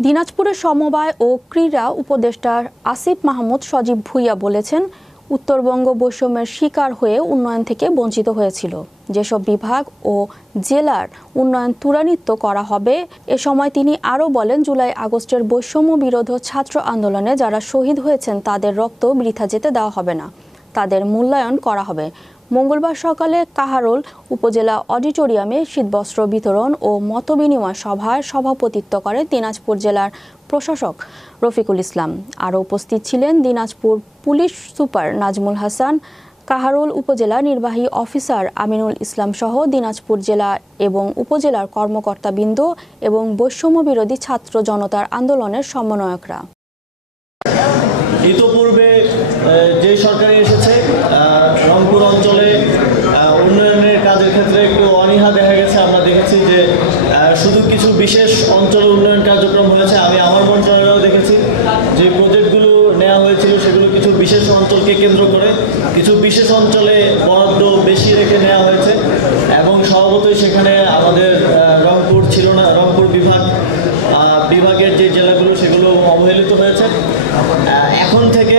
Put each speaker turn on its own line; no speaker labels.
দিনাজপুরের সমবায় ও ক্রীড়া উপদেষ্টা আসিফ মাহমুদ সজীব ভুইয়া বলেছেন, উত্তরবঙ্গ বৈষম্যের শিকার হয়ে উন্নয়ন থেকে বঞ্চিত হয়েছিল। যেসব বিভাগ ও জেলার উন্নয়ন ত্বরান্বিত করা হবে, এ সময় তিনি আরও বলেন, জুলাই আগস্টের বৈষম্য বিরোধ ছাত্র আন্দোলনে যারা শহীদ হয়েছেন, তাদের রক্ত বৃথা যেতে দেওয়া হবে না। তাদের মূল্যায়ন করা হবে। মঙ্গলবার সকালে কাহারোল উপজেলা অডিটোরিয়ামে শীতবস্ত্র বিতরণ ও মতবিনিময় সভায় সভাপতিত্ব করে দিনাজপুর জেলার প্রশাসক রফিকুল ইসলাম। আরও উপস্থিত ছিলেন দিনাজপুর পুলিশ সুপার নাজমুল হাসান, কাহারোল উপজেলা নির্বাহী অফিসার আমিনুল ইসলাম সহ দিনাজপুর জেলা এবং উপজেলার কর্মকর্তাবৃন্দ এবং বৈষম্য বিরোধী ছাত্র জনতার আন্দোলনের সমন্বয়করা।
কাজের ক্ষেত্রে একটু অনীহা দেখা গেছে। আমরা দেখেছি যে শুধু কিছু বিশেষ অঞ্চলে উন্নয়ন কার্যক্রম হয়েছে। আমি আমার মন্ত্রণালয়েও দেখেছি যে প্রজেক্টগুলো নেওয়া হয়েছিল, সেগুলো কিছু বিশেষ অঞ্চলকে কেন্দ্র করে, কিছু বিশেষ অঞ্চলে বরাদ্দ বেশি রেখে নেওয়া হয়েছে এবং স্বভাবতই সেখানে আমাদের রংপুর ছিল না, রংপুর বিভাগ বিভাগের যে জেলাগুলো, সেগুলো অবহেলিত হয়েছে। এখন থেকে